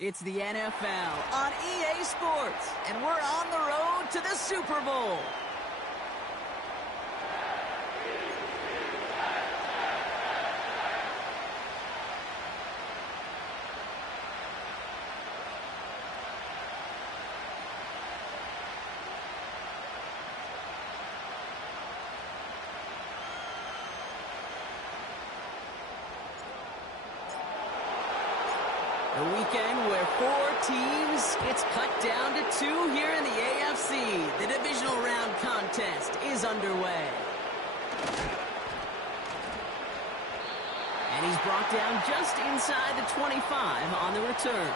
It's the NFL on EA Sports, and we're on the road to the Super Bowl. A weekend where 4 teams gets cut down to 2 here in the AFC. The divisional round contest is underway. And he's brought down just inside the 25 on the return.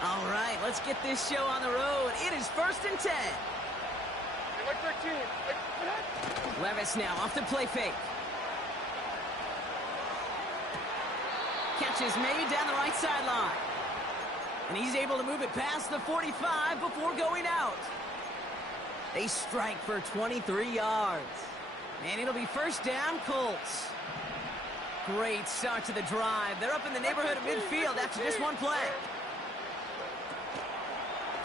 All right, let's get this show on the road. It is 1st and 10. Levis now off the play fake. Catch is made down the right sideline. And he's able to move it past the 45 before going out. They strike for 23 yards. And it'll be 1st down, Colts. Great start to the drive. They're up in the neighborhood of midfield after just 1 play.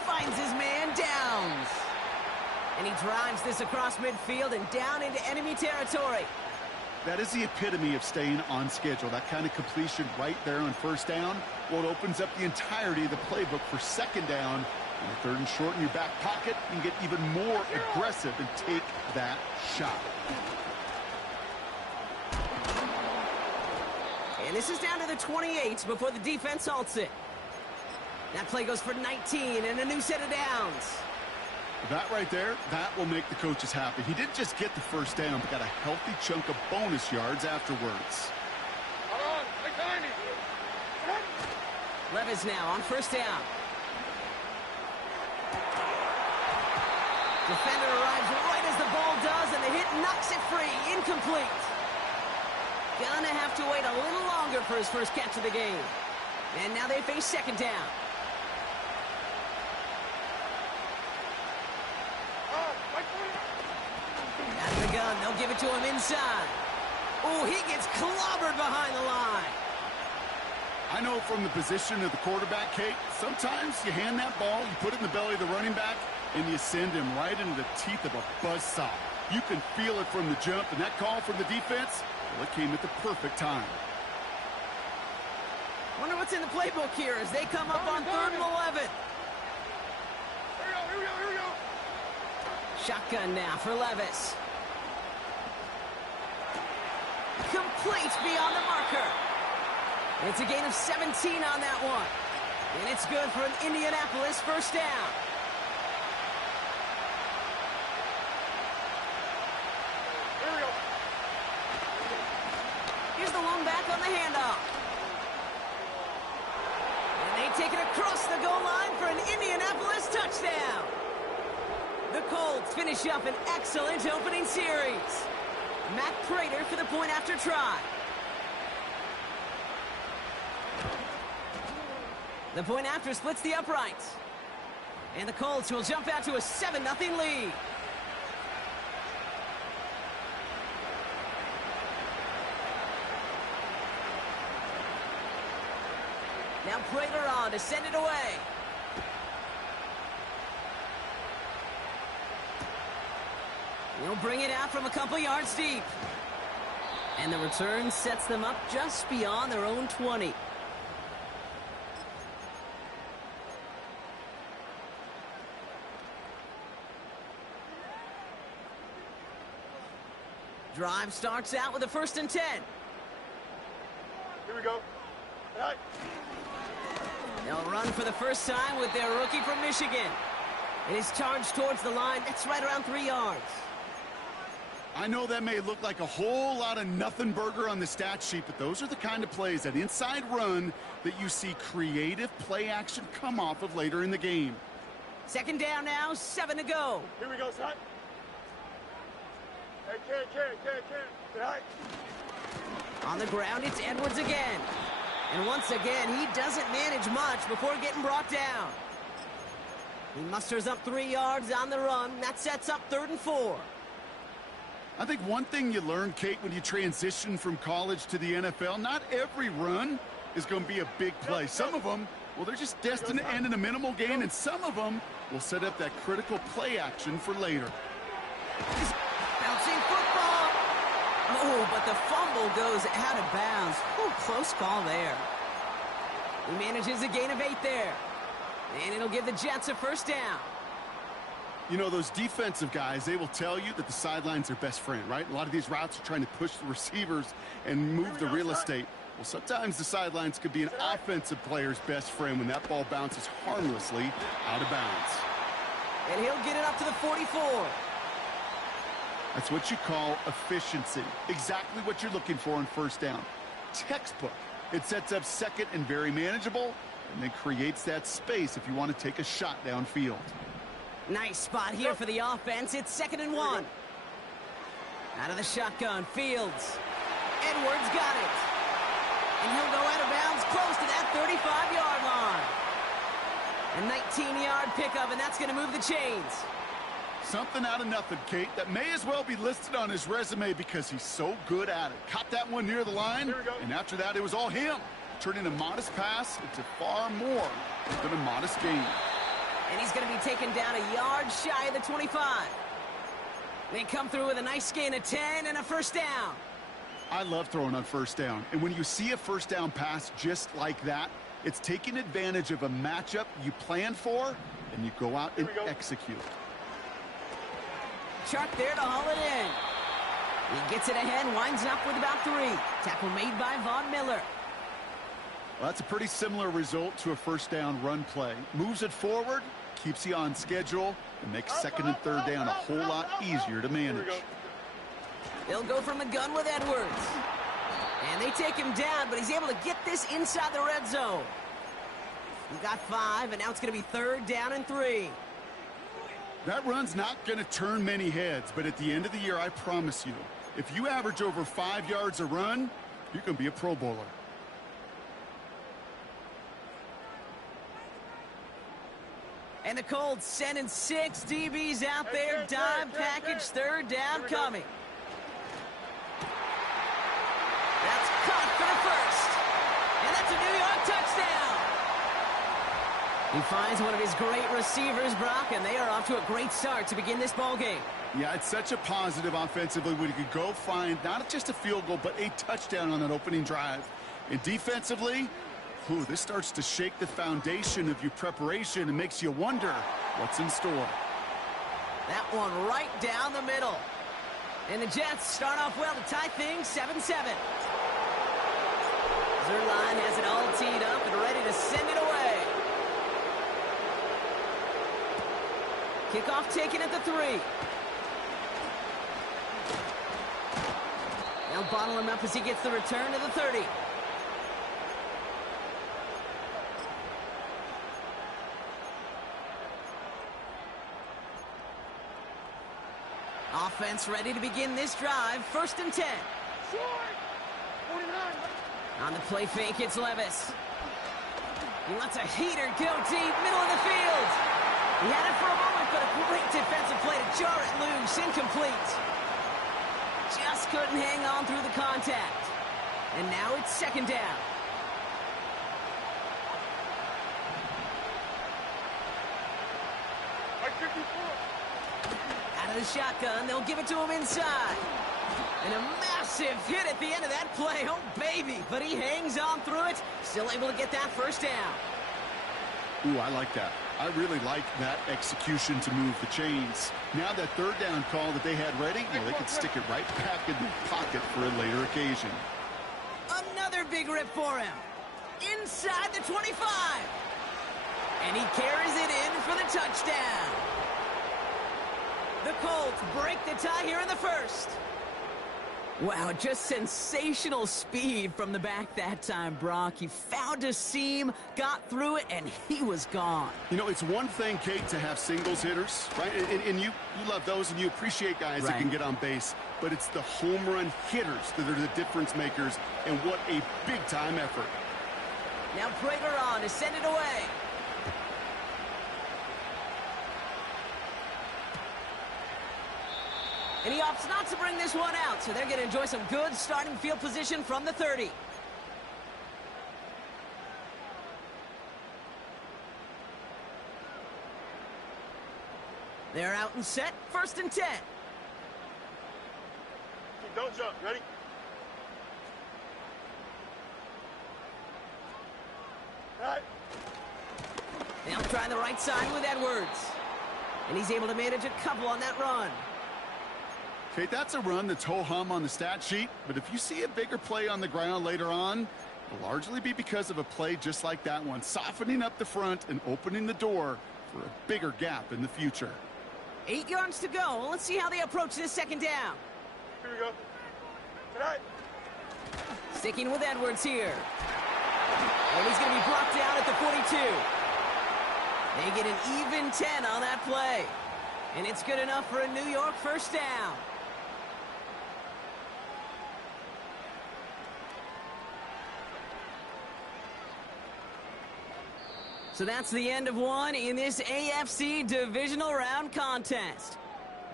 Finds his man, Downs. And he drives this across midfield and down into enemy territory. That is the epitome of staying on schedule. That kind of completion right there on 1st down. Well, it opens up the entirety of the playbook for 2nd down. And 3rd and short in your back pocket, you can get even more aggressive and take that shot. And this is down to the 28 before the defense halts it. That play goes for 19 and a new set of downs. That right there, that will make the coaches happy. He didn't just get the 1st down, but got a healthy chunk of bonus yards afterwards. Levis now on 1st down. Defender arrives right as the ball does, and the hit knocks it free. Incomplete. Gonna have to wait a little longer for his first catch of the game. And now they face 2nd down. Out of the gun, they'll give it to him inside. Oh, he gets clobbered behind the line. I know from the position of the quarterback, Kate, sometimes you hand that ball, you put it in the belly of the running back, and you send him right into the teeth of a buzzsaw. You can feel it from the jump, and that call from the defense, well, it came at the perfect time. Wonder what's in the playbook here as they come up on 3rd and 11. Here we go. Shotgun now for Levis. Complete beyond the marker. It's a gain of 17 on that one. And it's good for an Indianapolis 1st down. Here we go. Here's the lone back on the handoff. And they take it across the goal line for an Indianapolis touchdown. The Colts finish up an excellent opening series. Matt Prater for the point after try. The point after splits the uprights. And the Colts will jump out to a 7-0 lead. Now Prater on to send it away. He'll bring it out from a couple yards deep. And the return sets them up just beyond their own 20. Drive starts out with a 1st and 10. Here we go. All right. They'll run for the first time with their rookie from Michigan. And his charge towards the line, that's right around 3 yards. I know that may look like a whole lot of nothing burger on the stat sheet, but those are the kind of plays, that inside run, that you see creative play action come off of later in the game. 2nd down now, 7 to go. Here we go, son. Hey, kid. All right. On the ground, it's Edwards again. And once again, he doesn't manage much before getting brought down. He musters up 3 yards on the run. That sets up 3rd and 4. I think one thing you learn, Kate, when you transition from college to the NFL, not every run is going to be a big play. Some of them, well, they're just destined to end in a minimal gain, and some of them will set up that critical play action for later. Bouncing football. Oh, but the fumble goes out of bounds. Ooh, close call there. He manages a gain of 8 there. And it'll give the Jets a 1st down. You know, those defensive guys, they will tell you that the sideline's their best friend, right? A lot of these routes are trying to push the receivers and move the real estate. Well, sometimes the sidelines could be an offensive player's best friend when that ball bounces harmlessly out of bounds. And he'll get it up to the 44. That's what you call efficiency. Exactly what you're looking for on 1st down. Textbook. It sets up 2nd and very manageable, and then creates that space if you want to take a shot downfield. Nice spot here for the offense. It's 2nd and 1. Out of the shotgun, Fields. Edwards got it. And he'll go out of bounds close to that 35-yard line. A 19-yard pickup, and that's going to move the chains. Something out of nothing, Kate, that may as well be listed on his resume because he's so good at it. Caught that one near the line, and after that, it was all him. Turning a modest pass into far more than a modest gain. And he's going to be taken down a yard shy of the 25. They come through with a nice gain of 10 and a 1st down. I love throwing on 1st down. And when you see a 1st down pass just like that, it's taking advantage of a matchup you plan for, and you go out and execute. Chuck there to haul it in. He gets it ahead, winds up with about 3. Tackle made by Von Miller. Well, that's a pretty similar result to a 1st down run play. Moves it forward, keeps you on schedule, and makes 2nd and 3rd down a whole lot easier to manage. They'll go from the gun with Edwards. And they take him down, but he's able to get this inside the red zone. He got 5, and now it's going to be 3rd down and 3. That run's not going to turn many heads, but at the end of the year, I promise you, if you average over 5 yards a run, you're going to be a Pro Bowler. And the Colts sending 6 DBs out there. Dime package, 3rd down coming. That's caught for the 1st. And that's a New York touchdown. He finds one of his great receivers, Brock, and they are off to a great start to begin this ball game. Yeah, it's such a positive offensively when you could go find not just a field goal, but a touchdown on that opening drive. And defensively, this starts to shake the foundation of your preparation and makes you wonder what's in store. That one right down the middle. And the Jets start off well to tie things 7-7. Zerline has it all teed up and ready to send it away. Kickoff taken at the 3. They'll bottle him up as he gets the return to the 30. Offense ready to begin this drive. 1st and 10. On the play fake, it's Levis. He lets a heater go deep, middle of the field. He had it for a moment, but a great defensive play to jar it loose. Incomplete. Just couldn't hang on through the contact. And now it's 2nd down. Out of the shotgun, they'll give it to him inside. And a massive hit at the end of that play. Oh, baby. But he hangs on through it. Still able to get that 1st down. Ooh, I like that. I really like that execution to move the chains. Now that 3rd down call that they had ready, they could stick it right back in the pocket for a later occasion. Another big rip for him. Inside the 25. And he carries it in for the touchdown. The Colts break the tie here in the 1st. Wow, just sensational speed from the back that time, Brock. He found a seam, got through it, and he was gone. You know, it's one thing, Kate, to have singles hitters, right? And you love those, and you appreciate guys that can get on base. But it's the home run hitters that are the difference makers, and what a big-time effort. Now Prager on to send it away. And he opts not to bring this one out, so they're going to enjoy some good starting field position from the 30. They're out and set, 1st and 10. Don't jump. Ready? All right. Now trying the right side with Edwards. And he's able to manage a couple on that run. Okay, that's a run that's ho-hum on the stat sheet, but if you see a bigger play on the ground later on, it'll largely be because of a play just like that one, softening up the front and opening the door for a bigger gap in the future. 8 yards to go. Let's see how they approach this 2nd down. Here we go. All right. Sticking with Edwards here. And he's going to be brought down at the 42. They get an even 10 on that play. And it's good enough for a New York 1st down. So that's the end of one in this AFC divisional round contest.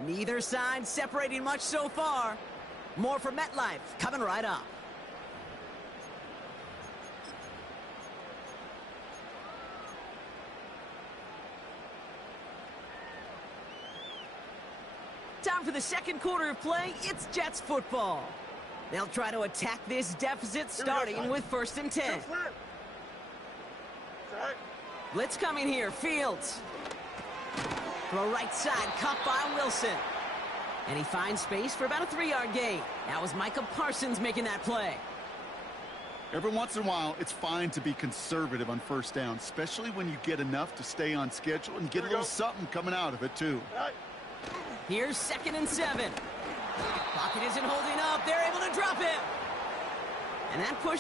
Neither side separating much so far. More from MetLife coming right up. Time for the 2nd quarter of play. It's Jets football. They'll try to attack this deficit starting with 1st and 10. All right. Blitz coming here. Fields. Throw right side. Caught by Wilson. And he finds space for about a 3-yard gain. That was Micah Parsons making that play. Every once in a while, it's fine to be conservative on 1st down, especially when you get enough to stay on schedule and get a little something coming out of it, too. All right. Here's 2nd and 7. Pocket isn't holding up. They're able to drop him. And that push